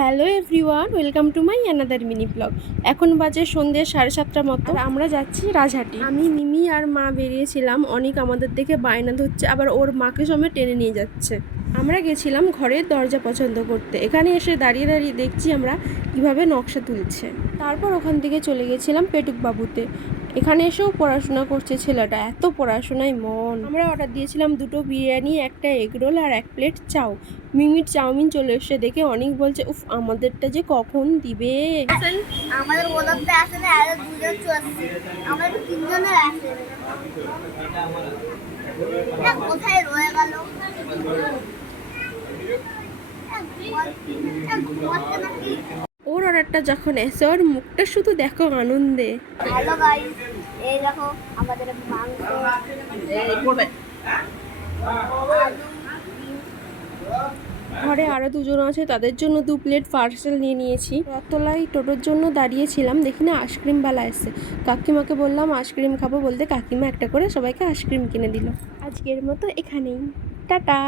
Hello everyone, welcome to my another mini blog. এখন বাজে সন্ধ্যে 7:30 মতো। আমরা যাচ্ছি রাজহাটি। আমি মিমি আর মা বেরিয়েছিলাম। অনেক আমাদের দেখে বায়না ধরছে, আবার ওর মাকে সময় টেনে নিয়ে যাচ্ছে। আমরা গেছিলাম ঘরের দরজা পছন্দ করতে। এখানে এসে দাঁড়িয়ে দাঁড়িয়ে দেখছি আমরা কিভাবে নকশা তুলছে। তারপর ওখান থেকে চলে গেছিলাম পেটুক বাবুতে। এখানে এসেও পড়াশোনা করছে ছেলেটা, এত পড়াশোনায় মন। আমরা অর্ডার দিয়েছিলাম 2টো বিরিয়ানি, একটা এগরোল আর 1 প্লেট চাউ। মিমির চাউমিন চলে এসে দেখে অনেক বলছে, উফ আমাদেরটা যে কখন দিবে। আমাদের ওদেরটা আসে না, আর দুজন চলছে, আমাদের তিনজনের আসে না। কোথায় রয়ে গেল? ওর অর্ডারটা যখন এসে ওর মুখটা শুধু দেখো আনন্দে। হ্যালো গাইস, এই দেখো আমাদের মাংস, ঘরে আরও দুজন আছে, তাদের জন্য 2 প্লেট পার্সেল নিয়ে নিয়েছি। রথতলায় টোটোর জন্য দাঁড়িয়েছিলাম, দেখি না আইসক্রিমওয়ালা এসে। কাকিমাকে বললাম আইসক্রিম খাবো, বলতে কাকিমা একটা করে সবাইকে আইসক্রিম কিনে দিল। আজকের মতো এখানেই, টাটা।